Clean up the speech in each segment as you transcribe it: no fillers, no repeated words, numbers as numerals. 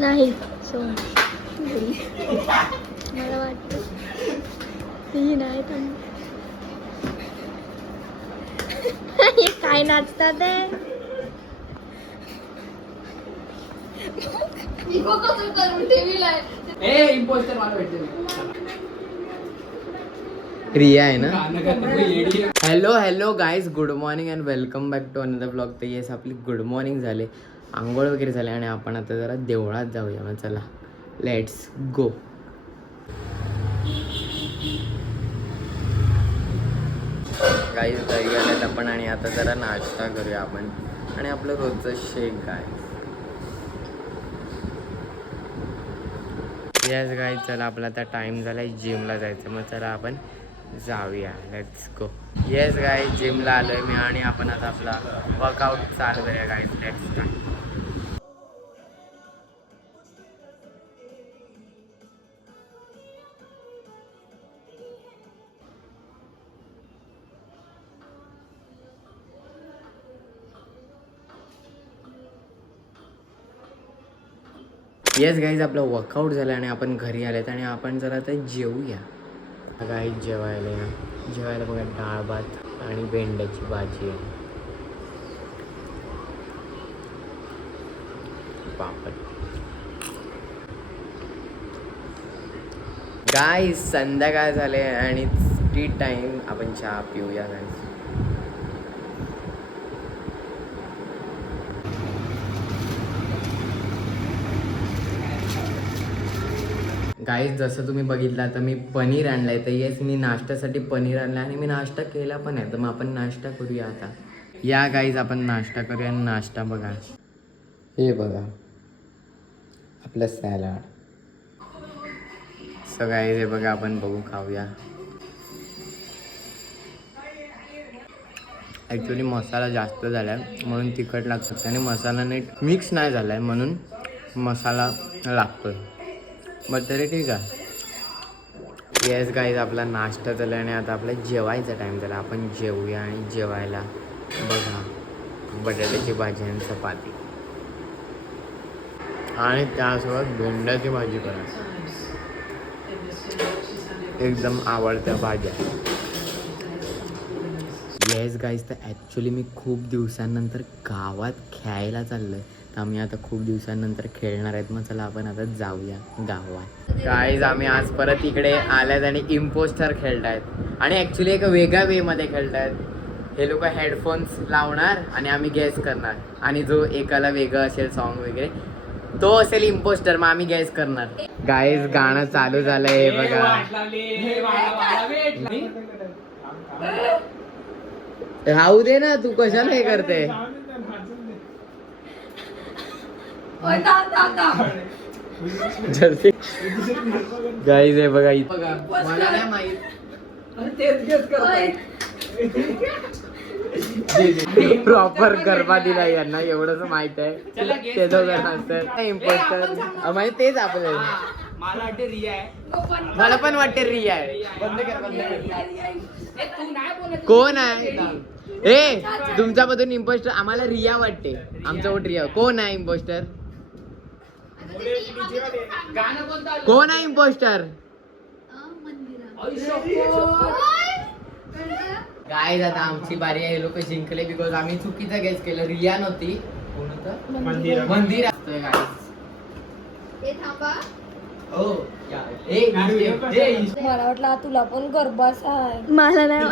नाही सो मला वाटतं ही नाही पण हे काय नाचतात रिया आहे ना. Hello guys, good morning and welcome back to another blog. तर येस, आपली गुड मॉर्निंग झाले, आंघोळ वगैरे झाले आणि आपण आता जरा देवळात जाऊया. मग चला, लेट्स गो. गाईज घरी आल्यात आपण आणि आता जरा नाश्ता करूया आपण आणि आपलं रोजचं शेक. येस गाईज, चला आपला आता टाइम झाला आहे जिमला जायचं. मग चला आपण जाऊया, लेट्स गो. येस गाईज, जिमला आलोय मी आणि आपण आता आपला वर्कआउट चालू करूया guys. Let's start. Yes guys, आपलं वर्कआउट झालं आणि आपण घरी आलेत आणि आपण जरा आता जेवूया. गाईज जेवायला बघा, डाळ भात आणि भेंड्याची भाजी आहे, पापड. गाईज संध्याकाळ झाले आणि टी टाइम, आपण चहा पिऊया गाईज. गाईज जसं तुम्ही बघितलं तर मी पनीर आणलंय. तर येस, मी नाश्त्यासाठी पनीर आणलं आणि मी नाश्ता केला पण आहे. तर मग आपण नाश्ता करूया आता. या गाईज, आपण नाश्ता करूया. नाश्ता बघा, हे बघा आपलं सॅलड. सो गाईज हे बघा, आपण बघू, खाऊया. ॲक्च्युली मसाला जास्त झाला आहे म्हणून तिखट लागतं आणि मसाला नीट मिक्स नाही झाला आहे म्हणून मसाला लागतो. मग तरी ठीक आहे. येस गाईज, आपला नाश्ता झाला आणि आता आपला जेवायचा टाईम झाला. आपण जेवूया आणि जेवायला बघा बटाट्याची भाजी आणि चपाती आणि त्यासोबत भेंड्याची भाजी करा. एकदम आवडत्या भाज्या. येस गाईज, तर ॲक्च्युली मी खूप दिवसांनंतर गावात खेळायला चाललो आहे. तर आम्ही आता खूप दिवसांनंतर खेळणार आहेत. मग चला आपण आता जाऊया गावात. गाईज आम्ही आज परत इकडे आल्यात आणि इम्पोस्टर खेळत आहेत आणि ॲक्च्युली एक वेगळ्या वेमध्ये खेळत आहेत. हे लोक हेडफोन्स लावणार आणि आम्ही गेस करणार आणि जो एकाला वेगळं असेल सॉन्ग वगैरे तो असेल इम्पोस्टर. मग आम्ही गेस करणार. गाईज गाणं चालू झालंय बघा. राहू दे ना, तू कशाला हे करते. गाईज हे बघा, मला नाही माहित. प्रॉपर गरबा दिला यांना एवढंच माहित आहे. ते दोघं इम्पोस्टर माहिती, तेच आपलं. मला वाटते रिया आहे. मला पण वाटते रिया आहे. बंद कर. कोण आहे ए तुमच्यामधून इम्पोस्टर? आम्हाला रिया वाटते. आमचा वोट रिया. कोण आहे इम्पोस्टर? कोण आहे इम्पोस्टर? गाईज आता आमची बारी आहे. हे लोक जिंकले बिकॉज आम्ही चुकीचा गेस केलं. रिया नव्हती. कोण होतं? मंदिर असतोय गाईज. मला वाटलं तुला पण गरबाच आहे. मला नाही.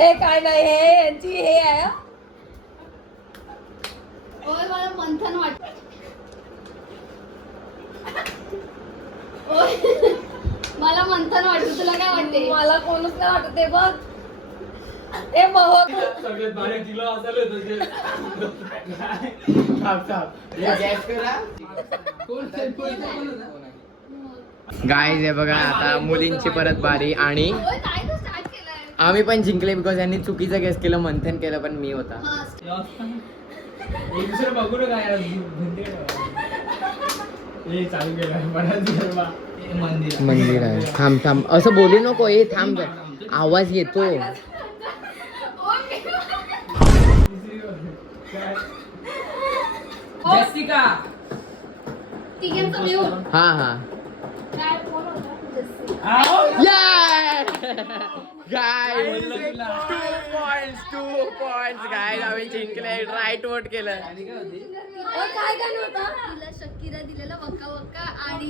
हे काय नाही, हे यांची हे आहे. मला मंथन वाटत. मला मंथन वाटत. तुला काय वाटते? मला कोणच नाही वाटत. ते बघ, हे बघ गाईज हे बघा, आता मुलींची परत बारी आणि आम्ही पण जिंकले बिकॉज यांनी चुकीचं गेस केलं. मंथन केलं पण मी होता. मंदिर आहे. थांब थांब असं बोलू नको. हे थांब, आवाज येतो. तिघांचं मिळून हा हा काय कोण होता? Guys 2 points guys. आम्ही जिंकले. राईट वोट केलं. काय गाणं होतं? तिला शकीरा दिलेला वक्का वक्का आणि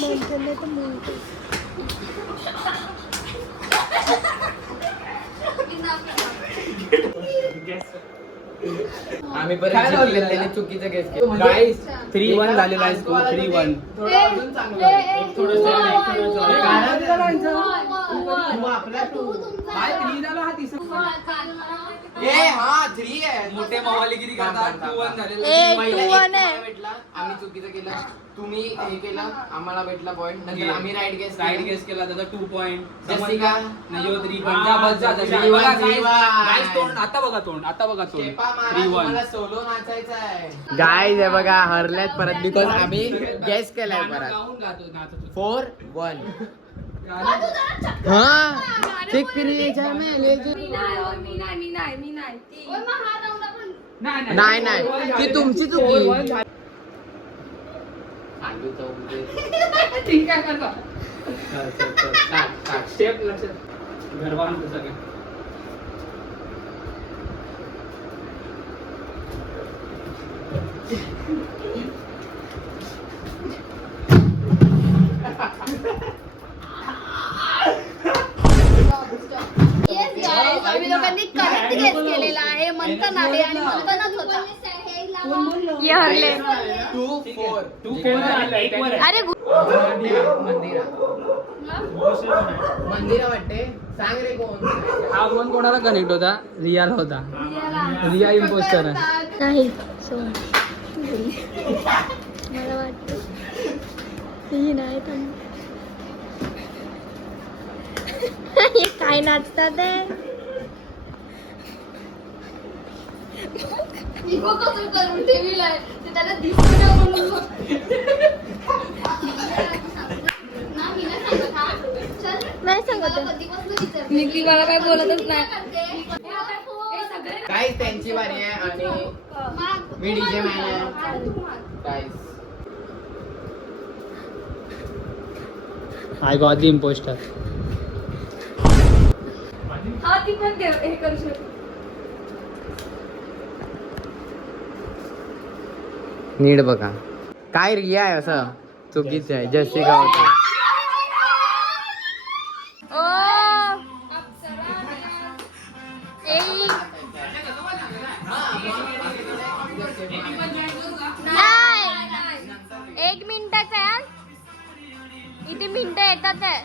मंथनने तर म्हणतो. आम्ही परत जिंकले. त्याने चुकीचं गेस केलं. गाईज 3-1 झालेला आहे स्कोर. 3-1. मोठे मावाली किती करतात. 2-1 झालेलं. ए, पहिला 2-1 एक आहे. मला भेटला. आम्ही चुकीचं केलं. तुम्ही हे केलं, आम्हाला भेटला पॉईंट. नंतर आम्ही राईट गेस राईट गेस केला त्याचा 2 पॉइंट. जसिका नाही 3 पॉइंट. जा बस जा. 3-1. आता बघा तोंड. आता बघा तोंड. शेपा महाराज, 3-1. तुम्हाला सोलो नाचायचा आहे. गाईज हे बघा हरल्यात परत बिकॉज आम्ही गेस केलाय परत. 4-1. हाँ चेक करिए जा मैं ले जो. नाही नाही ती तुमची चुकी. आलू तो ठीक आहे करतो. स्टेप लक्षात घरवान सगळं. Yes, guys, आम्ही लोकांनी करेक्ट गेस केलेला आहे. मंथन आहे आणि मंथनच होता. ये हरले. 2-4. 2-4 अरे मंदिरा वाटते. सांग रे कोण. हा फोन कोणाला कनेक्ट होता? रियाला होता. रिया इम्पोस्टर आहे. नाही सोड. मला वाटतं ही नाही पण हे काय नाचतात आहे. इगो कसं करून ठेवलाय ते त्याला दिसत नाही म्हणून बघ. ना मी नाही सांगत हा. चल नाही सांगत मला आहे. कधीपासून विचारते. मी मला काय बोलतच नाही. काय त्यांची वारी आहे आणि मी डीजे मॅन आहे. गाईस आय गॉट द इम्पोस्टर. हा ती पण हे करू शकतो. नीट बघा. काय रिया आहे असं चुकीचं आहे. जसिका होती. ओ नाही 1 मिनिटाचा आहे. इथे मिनिटं येतात आहे.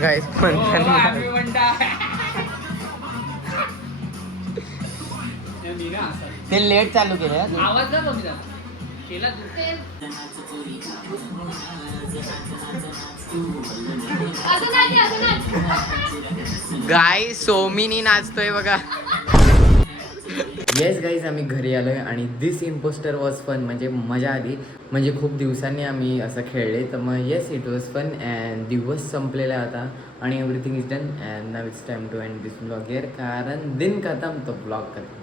गाईस ते लेट चालू केलं. आवाज जा कमी झाला. केला गाईस सोमिनी नाचतोय बघा. येस गाईज आम्ही घरी आलोय आणि दिस इम्पोस्टर वॉज फन. म्हणजे मजा आली. म्हणजे खूप दिवसांनी आम्ही असं खेळले तर मग yes it was fun. And दिवस संपलेला आता आणि everything is done. And now it's time to end this blog here. कारण दिन खतम तो ब्लॉग खतम.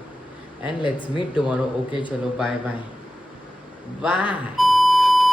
And let's meet tomorrow. Okay चलो बाय बाय बाय.